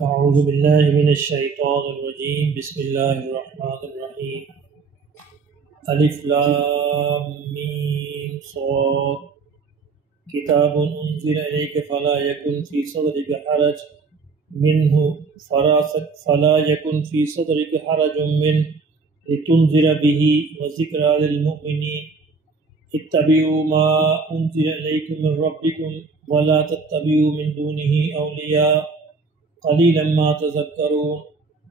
أعوذ بالله من الشيطان الرجيم بسم الله الرحمن الرحيم ألف لام ميم صاد كتاب أنزل إليك فلا يكن في صدرك حرج منه لتنذر به وذكرى للمؤمنين اتبعوا ما أنزل إليكم من ربكم ولا تتبعوا من دونه أولياء قليلا ما تذكرون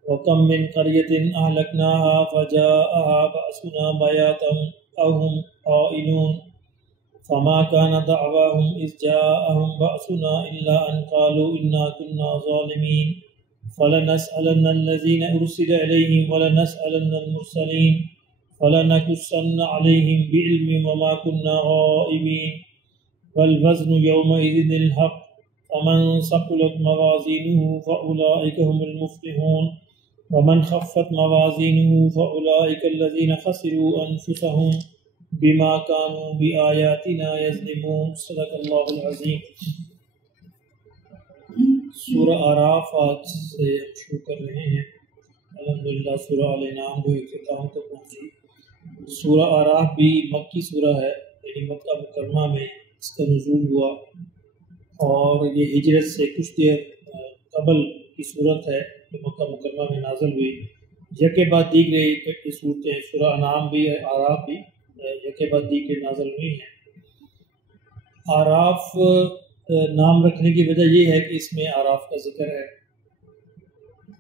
وكم من قرية أهلكناها فجاءها بأسنا بياتا أو هم قائلون فما كان دعواهم إذ جاءهم بأسنا إلا أن قالوا إنا كنا ظالمين فلنسألن الذين أرسل إليهم ولنسألن المرسلين فلنقصن عليهم بعلم وما كنا غائبين والوزن يومئذ الحق ومن ثقلت موازينه فأولئك هم المفلحون ومن خفت موازينه فأولئك الذين خسروا أنفسهم بما كانوا بآياتنا يظلمون صدق اللہ العظیم۔ سورہ اعراف آج سے ہم شروع کر رہے ہیں۔ الحمدللہ سورہ آل انعام جو اختتام تک پہنچی۔ سورہ اعراف بھی مکی سورہ ہے، یعنی مکہ مکرمہ میں اس کا نزول ہوا، اور یہ ہجرت سے کچھ دیر قبل کی صورت ہے جو مکہ مکرمہ میں نازل ہوئی۔ یکے بعد دیگرے کی صورتیں سورہ انعام بھی ہے، اعراف بھی یکے بعد دیگرے نازل ہوئی ہیں۔ اعراف نام رکھنے کی وجہ یہ ہے کہ اس میں اعراف کا ذکر ہے،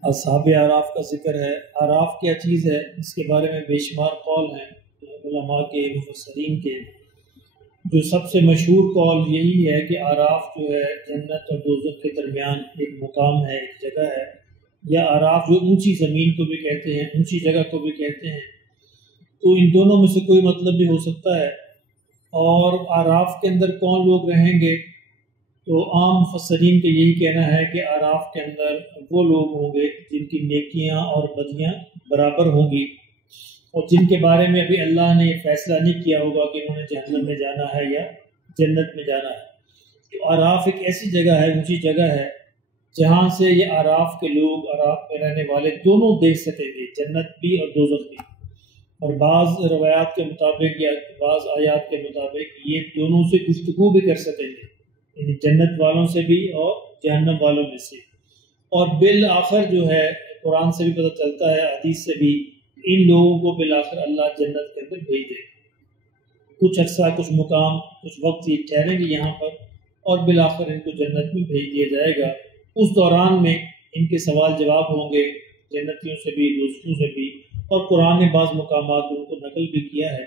اصحاب اعراف کا ذکر ہے۔ اعراف کیا چیز ہے اس کے بارے میں بے شمار قول ہیں علماء کے، مفسرین کے۔ جو سب سے مشہور قول یہی ہے کہ اعراف جو ہے جنت اور دوزخ کے درمیان ایک مقام ہے، ایک جگہ ہے، یا اعراف جو اونچی زمین کو بھی کہتے ہیں، اونچی جگہ کو بھی کہتے ہیں۔ تو ان دونوں میں سے کوئی مطلب بھی ہو سکتا ہے۔ اور اعراف کے اندر کون لوگ رہیں گے؟ تو عام مفسرین کا یہی کہنا ہے کہ اعراف کے اندر وہ لوگ ہوں گے جن کی نیکیاں اور بدیاں برابر ہوں گی، اور جن کے بارے میں ابھی اللہ نے یہ فیصلہ نہیں کیا ہوگا کہ انہوں نے جہنم میں جانا ہے یا جنت میں جانا ہے۔ تو اعراف ایک ایسی جگہ ہے، اونچی جگہ ہے، جہاں سے یہ اعراف کے لوگ، اعراف میں رہنے والے دونوں دیکھ سکیں گے، جنت بھی اور دوزخ بھی۔ اور بعض روایات کے مطابق یا بعض آیات کے مطابق یہ دونوں سے گفتگو بھی کر سکیں گے، یعنی جنت والوں سے بھی اور جہنم والوں میں سے۔ اور بالآخر جو ہے قرآن سے بھی پتہ چلتا ہے، حدیث سے بھی، ان لوگوں کو بالآخر اللہ جنت کے اندر بھیج دے۔ کچھ عرصہ، کچھ مقام، کچھ وقت یہ ٹھہریں گے یہاں پر، اور بالآخر ان کو جنت میں بھیج دیا جائے گا۔ اس دوران میں ان کے سوال جواب ہوں گے، جنتیوں سے بھی، دوستوں سے بھی، اور قرآن نے بعض مقامات ان کو نقل بھی کیا ہے۔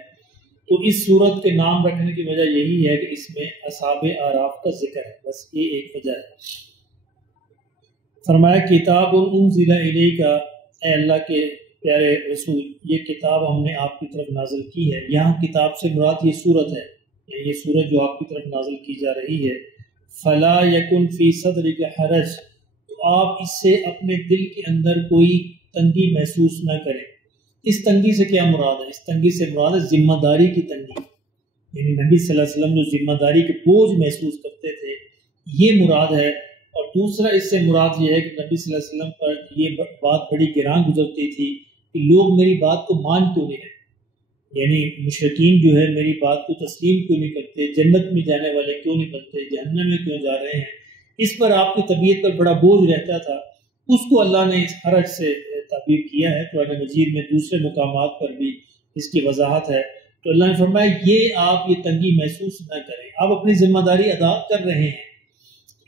تو اس صورت کے نام رکھنے کی وجہ یہی ہے کہ اس میں اصحاب اعراف کا ذکر ہے، بس یہ ایک وجہ ہے۔ فرمایا کتاب انزل الیک، اے اللہ کے پیارے رسول، یہ کتاب ہم نے آپ کی طرف نازل کی ہے۔ یہاں کتاب سے مراد یہ صورت ہے، یہ صورت جو آپ کی طرف نازل کی جا رہی ہے۔ فلا یکن فی صدرک حرج، تو آپ اس سے اپنے دل کے اندر کوئی تنگی محسوس نہ کریں۔ اس تنگی سے کیا مراد ہے؟ اس تنگی سے مراد ہے ذمہ داری کی تنگی، یعنی نبی صلی اللہ علیہ وسلم جو ذمہ داری کے بوجھ محسوس کرتے تھے، یہ مراد ہے۔ اور دوسرا اس سے مراد یہ ہے کہ نبی صلی اللہ علیہ وسلم پر یہ بات بڑی گراں گزرتی تھی کہ لوگ میری بات کو مان کیوں نہیں رہے، یعنی مشرکین جو ہے میری بات کو تسلیم کیوں نہیں کرتے، جنت میں جانے والے کیوں نہیں بنتے، جہنم میں کیوں جا رہے ہیں۔ اس پر آپ کی طبیعت پر بڑا بوجھ رہتا تھا، اس کو اللہ نے اس حرج سے تعبیر کیا ہے۔ قرآن مجید میں دوسرے مقامات پر بھی اس کی وضاحت ہے۔ تو اللہ نے فرمایا یہ آپ یہ تنگی محسوس نہ کریں، آپ اپنی ذمہ داری ادا کر رہے ہیں،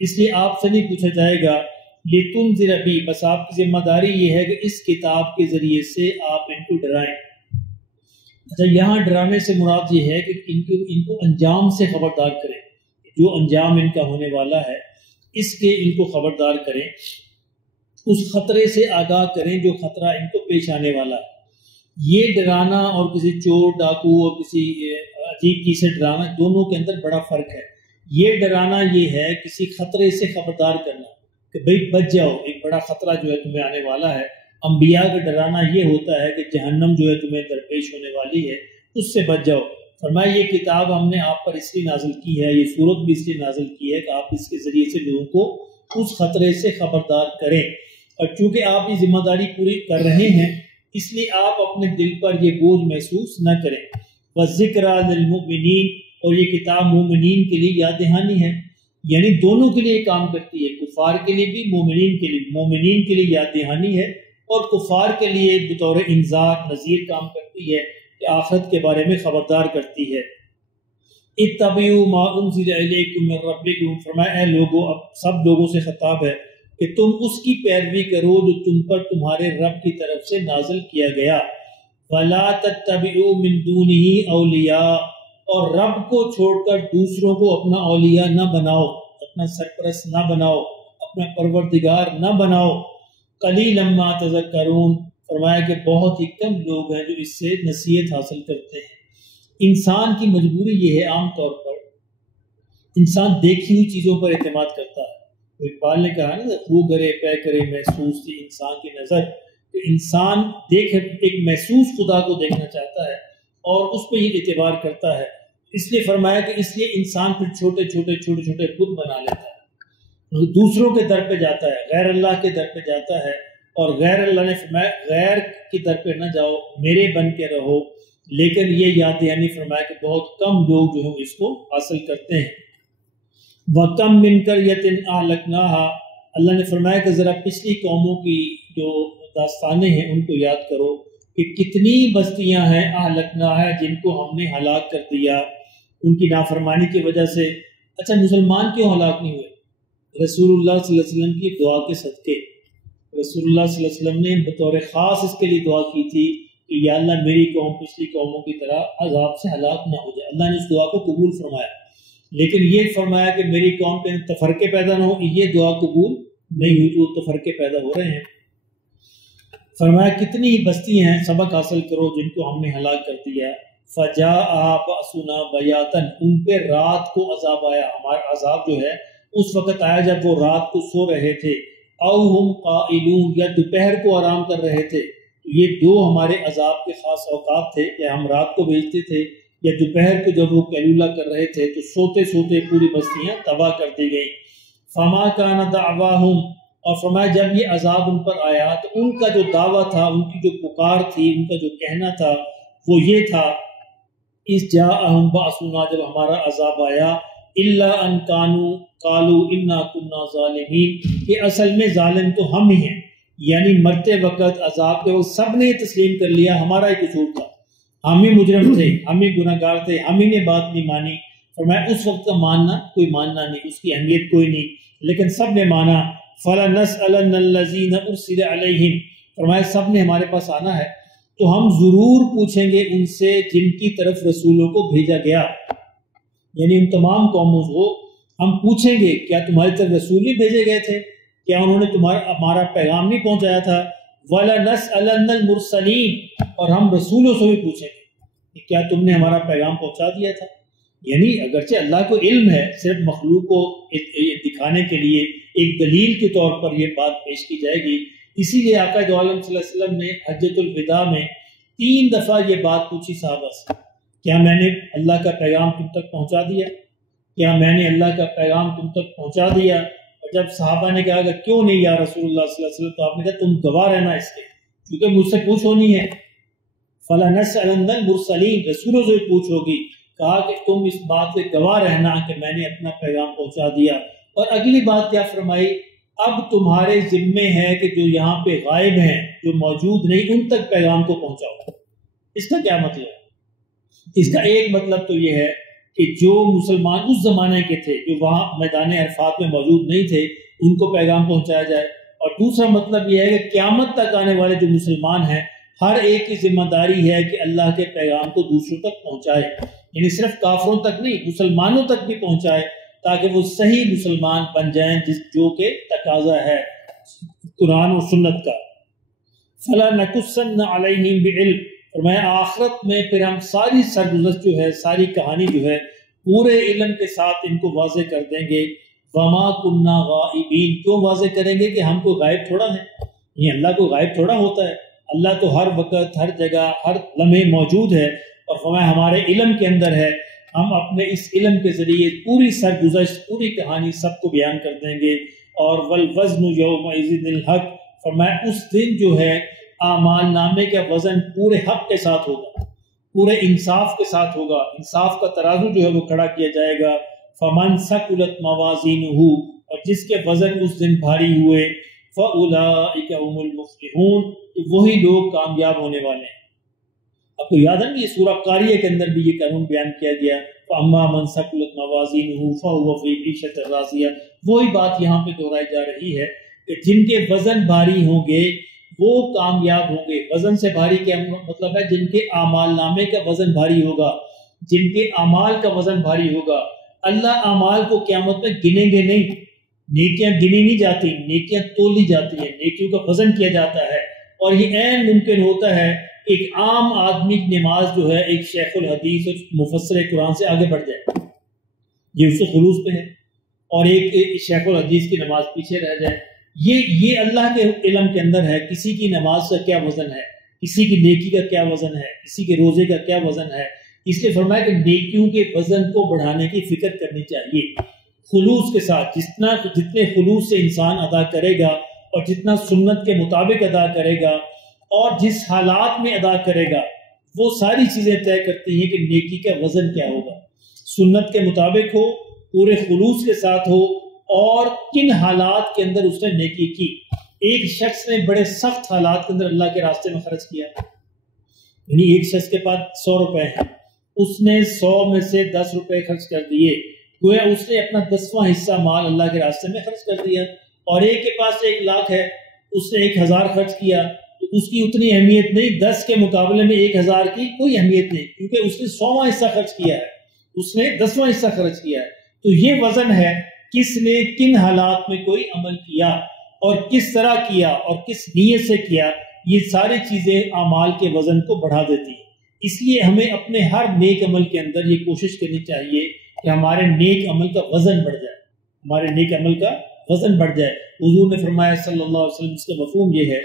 اس لیے آپ سے نہیں پوچھا جائے گا۔ لِتُنذِرَ بِهِ، بس آپ کی ذمہ داری یہ ہے کہ اس کتاب کے ذریعے سے آپ ان کو ڈرائیں۔ اچھا، یہاں ڈرانے سے مراد یہ ہے کہ ان کو انجام سے خبردار کریں، جو انجام ان کا ہونے والا ہے اس کے ان کو خبردار کریں، اس خطرے سے آگاہ کریں جو خطرہ ان کو پیش آنے والا ہے۔ یہ ڈرانا اور کسی چور ڈاکو اور کسی عجیب چیز سے ڈرانا، دونوں کے اندر بڑا فرق ہے۔ یہ ڈرانا یہ ہے کسی خطرے سے خبردار کرنا کہ بھئی بچ جاؤ، ایک بڑا خطرہ جو ہے تمہیں آنے والا ہے۔ انبیاء کا ڈرانا یہ ہوتا ہے کہ جہنم جو ہے تمہیں درپیش ہونے والی ہے، اس سے بچ جاؤ۔ فرمایا یہ کتاب ہم نے آپ پر اس لیے نازل کی ہے، یہ سورت بھی اس لیے نازل کی ہے کہ آپ اس کے ذریعے سے لوگوں کو اس خطرے سے خبردار کریں۔ اور چونکہ آپ یہ ذمہ داری پوری کر رہے ہیں اس لیے آپ اپنے دل پر یہ بوجھ محسوس نہ کریں۔ وَالذِّکْرَى لِلْمُؤْمِنِينَ، اور یہ کتاب مومنین کے لیے یاد دہانی ہے، یعنی دونوں کے لیے کام کرتی ہے، کفار کے لیے بھی مومنین کے لیے۔ مومنین کے لیے یاد دہانی ہے اور کفار کے لیے بطور انذار نذیر کام کرتی ہے کہ آخرت کے بارے میں خبردار کرتی ہے۔ اتبعوا ما انزل الیکم من ربکم، فرمایا اے لوگو، اب سب لوگوں سے خطاب ہے کہ تم اس کی پیروی کرو جو تم پر تمہارے رب کی طرف سے نازل کیا گیا۔ وَلَا تَتَّبِعُوا مِن دُونِهِ أَوْلِيَاءَ، اور رب کو چھوڑ کر دوسروں کو اپنا اولیاء نہ بناؤ، اپنا سرپرست نہ بناؤ، اپنا پروردگار نہ بناؤ۔ قَلِيلًا مَا تَذَكَّرُونَ، فرمایا کہ بہت ہی کم لوگ ہیں جو اس سے نصیحت حاصل کرتے ہیں۔ انسان کی مجبوری یہ ہے، عام طور پر انسان دیکھی ہوئی چیزوں پر اعتماد کرتا ہے۔ اقبال نے کہا نا، خو گرے پے کرے محسوس تھی انسان کی نظر، کہ انسان ایک محسوس خدا کو دیکھنا چاہتا ہے اور اس پہ یہ اعتبار کرتا ہے۔ اس لیے فرمایا کہ اس لیے انسان پھر چھوٹے چھوٹے بت بنا لیتا ہے، دوسروں کے در پہ جاتا ہے، غیر اللہ کے در پہ جاتا ہے، اور غیر اللہ نے فرمایا غیر کی در پہ نہ جاؤ، میرے بن کے رہو۔ لیکن یہ یاد دہانی فرمایا کہ بہت کم لوگ جو ہیں اس کو حاصل کرتے ہیں۔ وَكَمْ مِنْ قَرْيَةٍ أَهْلَكْنَاهَا، اللہ نے فرمایا کہ ذرا پچھلی قوموں کی جو داستانیں ہیں ان کو یاد کرو کہ کتنی بستیاں ہیں أَهْلَكْنَاهَا، جن کو ہم نے ہلاک کر دیا ان کی نافرمانی کی وجہ سے۔ اچھا، مسلمان کیوں ہلاک نہیں ہوئے؟ رسول اللہ صلی اللہ علیہ وسلم کی دعا کے صدقے۔ رسول اللہ صلی اللہ علیہ وسلم نے بطور خاص اس کے لیے دعا کی تھی کہ یا اللہ میری قوم پچھلی قوموں کی طرح عذاب سے ہلاک نہ ہو جائے۔ اللہ نے اس دعا کو قبول فرمایا، لیکن یہ فرمایا کہ میری قوم کے تفرقے پیدا نہ ہو، یہ دعا قبول نہیں ہوئی، جو تفرقے پیدا ہو رہے ہیں۔ فرمایا کتنی بستی ہیں، سبق حاصل کرو جن کو ہم نے ہلاک کر دیا۔ فَجَاءَ بَأْسُنَا بَيَاتًا، ان پہ رات کو عذاب آیا، ہمارا عذاب جو ہے اس وقت آیا جب وہ رات کو سو رہے تھے، اَوْ هُمْ قَائِلُونَ، یا دوپہر کو آرام کر رہے تھے۔ یہ دو ہمارے عذاب کے خاص اوقات تھے کہ ہم رات کو بھیجتے تھے یا دوپہر کو جب وہ قیلولہ کر رہے تھے تو سوتے سوتے پوری بستیاں تباہ کر دی گئی۔ فما کان دعواہم، اور فرمایا جب یہ عذاب ان پر آیا تو ان کا جو دعویٰ تھا، ان کی جو پکار تھی، ان کا جو کہنا تھا وہ یہ تھا، اس جاءہم بأسنا، جب ہمارا عذاب آیا، الا ان کانوا قالوا انا کنا ظالمین، کہ اصل میں ظالم تو ہم ہی ہیں، یعنی مرتے وقت عذاب کے وہ سب نے تسلیم کر لیا ہمارا ہی قصور تھا، ہم ہی مجرم تھے، ہم ہی گناہ گار تھے، ہم ہی نے بات نہیں مانی۔ فرمایا اس وقت کا ماننا کوئی ماننا نہیں، اس کی اہمیت کوئی نہیں، لیکن سب نے مانا۔ فَلَنَسْأَلَنَّ الَّذِينَ أُرْسِلَ عَلَيْهِمْ، فرمایا سب نے ہمارے پاس آنا ہے تو ہم ضرور پوچھیں گے ان سے جن کی طرف رسولوں کو بھیجا گیا، یعنی ان تمام قوموں کو ہم پوچھیں گے کیا تمہاری طرف رسول ہی بھیجے گئے تھے، کیا انہوں نے ہمارا پیغام نہیں پہنچایا تھا؟ وَلَنَسْأَلَنَّ الْمُرْسَلِينَ، اور ہم رسولوں سے بھی پوچھیں گے کہ کیا تم نے ہمارا پیغام پہنچا دیا تھا۔ یعنی اگرچہ اللہ کو علم ہے، صرف مخلوق کو دکھانے کے لیے ایک دلیل کے طور پر یہ بات پیش کی جائے گی۔ اسی لیے آقا دو عالم صلی اللہ علیہ وسلم نے حجۃ الوداع میں 3 دفعہ یہ بات پوچھی صحابہ سے، کیا میں نے اللہ کا پیغام تم تک پہنچا دیا؟ کیا میں نے اللہ کا پیغام تم تک پہنچا دیا؟ اور جب صحابہ نے کہا کہ کیوں نہیں یا رسول اللہ صلی اللہ علیہ وسلم، تو آپ نے کہا تم گواہ رہنا اس کے، کیونکہ مجھ سے پوچھ ہونی ہے۔ فَلَنَسْأَلَنَّ الْمُرْسَلِينَ، رسولوں سے پوچھ ہوگی، کہا کہ تم اس بات سے گواہ رہنا کہ میں نے اپنا پیغام پہنچا دیا۔ اور اگلی بات کیا فرمائی؟ اب تمہارے ذمے ہے کہ جو یہاں پہ غائب ہیں، جو موجود نہیں، ان تک پیغام کو پہنچاؤ۔ اس کا کیا مطلب ہے؟ اس کا ایک مطلب تو یہ ہے کہ جو مسلمان اس زمانے کے تھے جو وہاں میدان عرفات میں موجود نہیں تھے، ان کو پیغام پہنچایا جائے۔ اور دوسرا مطلب یہ ہے کہ قیامت تک آنے والے جو مسلمان ہیں، ہر ایک کی ذمہ داری ہے کہ اللہ کے پیغام کو دوسروں تک پہنچائے، یعنی صرف کافروں تک نہیں، مسلمانوں تک بھی پہنچائے، تاکہ وہ صحیح مسلمان بن جائیں، جو کہ تقاضا ہے قرآن و سنت کا۔ فَلَنَقُصَّنَّ عَلَيْهِمْ بِعِلْمٍ، فرمایا آخرت میں پھر ہم ساری سرگزشت جو ہے، ساری کہانی جو ہے، پورے علم کے ساتھ ان کو واضح کر دیں گے۔ وَمَا كُنَّا غَائِبِينَ، کیوں واضح کریں گے کہ ہم کو غائب تھوڑا ہے، یہ اللہ کو غائب تھوڑا ہوتا ہے، اللہ تو ہر وقت، ہر جگہ، ہر لمحے موجود ہے، اور فرمایا ہمارے علم کے اندر ہے، ہم اپنے اس علم کے ذریعے پوری سرگزشت، پوری کہانی سب کو بیان کر دیں گے۔ اور والوزن یومئذ الحق، فرمایا اس دن جو ہے اعمال نامے کا وزن پورے حق کے ساتھ ہوگا، پورے انصاف کے ساتھ ہوگا، انصاف کا ترازو جو ہے وہ کھڑا کیا جائے گا۔ فمن ثقلت موازینہ، اور جس کے وزن اس دن بھاری ہوئے، فاولئک هم المفلحون، تو وہی لوگ کامیاب ہونے والے ہیں۔ آپ کو یاد ہے نا یہ سورہ قاریہ کے اندر بھی یہ قانون بیان کیا گیا، فاما من ثقلت موازینہ فهو فی عیشۃ راضیہ، وہی بات یہاں پہ دہرائی جا رہی ہے کہ جن کے وزن بھاری ہوں گے وہ کامیاب ہوں گے۔ وزن سے بھاری کیا مطلب ہے؟ جن کے اعمال نامے کا وزن بھاری ہوگا، جن کے اعمال کا وزن بھاری ہوگا۔ اللہ اعمال کو قیامت میں گنیں گے نہیں، نیکیاں گنی نہیں جاتی، نیکیاں تولی جاتی ہیں، نیکیوں کا وزن کیا جاتا ہے۔ اور یہ عین ممکن ہوتا ہے ایک عام آدمی کی نماز جو ہے ایک شیخ الحدیث اور مفسر قرآن سے آگے بڑھ جائے، یہ اس سے خلوص پہ ہے، اور ایک شیخ الحدیث کی نماز پیچھے رہ جائے۔ یہ اللہ کے علم کے اندر ہے کسی کی نماز کا کیا وزن ہے، کسی کی نیکی کا کیا وزن ہے، کسی کے روزے کا کیا وزن ہے۔ اس لیے فرمایا کہ نیکیوں کے وزن کو بڑھانے کی فکر کرنی چاہیے خلوص کے ساتھ۔ جتنے خلوص سے انسان ادا کرے گا اور جتنا سنت کے مطابق ادا کرے گا اور جس حالات میں ادا کرے گا، وہ ساری چیزیں طے کرتی ہیں کہ نیکی کا وزن کیا ہوگا۔ سنت کے مطابق ہو، پورے خلوص کے ساتھ ہو، اور کن حالات کے اندر اس نے نیکی کی۔ ایک شخص نے بڑے سخت حالات کے اندر اللہ کے راستے میں خرچ کیا، یعنی ایک شخص کے پاس 100 روپے ہیں، اس نے 100 میں سے 10 روپے خرچ کر دیے، گویا اس نے اپنا 10واں حصہ مال اللہ کے راستے میں خرچ کر دیا۔ اور ایک کے پاس 1 لاکھ ہے، اس نے 1000 خرچ کیا، تو اس کی اتنی اہمیت نہیں، 10 کے مقابلے میں 1000 کی کوئی اہمیت نہیں، کیونکہ اس نے 100واں حصہ خرچ کیا ہے، اس نے 10واں حصہ خرچ کیا ہے۔ تو یہ وزن ہے کس نے کن حالات میں کوئی عمل کیا اور کس طرح کیا اور کس نیت سے کیا، یہ ساری چیزیں اعمال کے وزن کو بڑھا دیتی ہیں۔ اس لیے ہمیں اپنے ہر نیک عمل کے اندر یہ کوشش کرنی چاہیے کہ ہمارے نیک عمل کا وزن بڑھ جائے، ہمارے نیک عمل کا وزن بڑھ جائے۔ حضور نے فرمایا صلی اللہ علیہ وسلم، اس کا مفہوم یہ ہے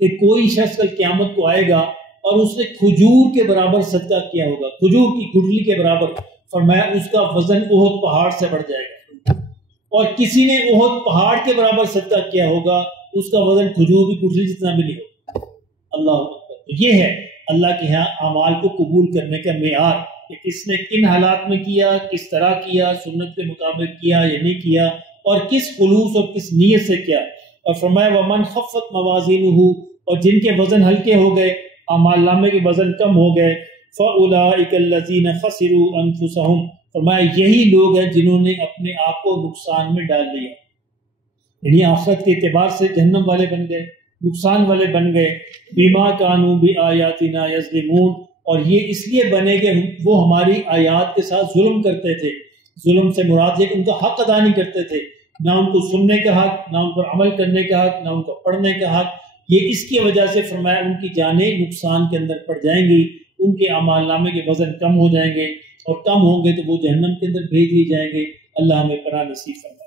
کہ کوئی شخص کل قیامت کو آئے گا اور اس نے کھجور کے برابر صدقہ کیا ہوگا، کھجور کی گٹھلی کے برابر، فرمایا اس کا وزن احد پہاڑ سے بڑھ جائے گا۔ اور کسی نے احد پہاڑ کے برابر صدقہ کیا ہوگا، اس کا وزن کھجور کی گٹھلی جتنا بھی نہیں ہوگا۔ اللہ اکبر۔ یہ ہے اللہ کے ہاں اعمال کو قبول کرنے کا معیار کہ کس نے کن حالات میں کیا، کس طرح کیا، سنت کے مطابق کیا یا نہیں کیا، اور کس خلوص اور کس نیت سے کیا۔ اور فرمایا ومن خفت موازینہ، اور جن کے وزن ہلکے ہو گئے، اعمال نامے کے وزن کم ہو گئے، فاولئک الذین خسروا انفسهم، فرمایا یہی لوگ ہیں جنہوں نے اپنے آپ کو نقصان میں ڈال لیا، یعنی آخرت کے اعتبار سے جہنم والے بن گئے، نقصان والے بن گئے۔ بما کانوا بآیاتنا یظلمون، اور یہ اس لیے بنے کہ وہ ہماری آیات کے ساتھ ظلم کرتے تھے۔ ظلم سے مراد یہ کہ ان کا حق ادا نہیں کرتے تھے، نہ ان کو سننے کا حق، نہ ان پر عمل کرنے کا حق، نہ ان کو پڑھنے کا حق۔ یہ اس کی وجہ سے فرمایا ان کی جانیں نقصان کے اندر پڑ جائیں گی، ان کے اعمال نامے کے وزن کم ہو جائیں گے، اور کم ہوں گے تو وہ جہنم کے اندر بھیج دیے جائیں گے۔ اللہ ہمیں پناہ نصیب فرمائے۔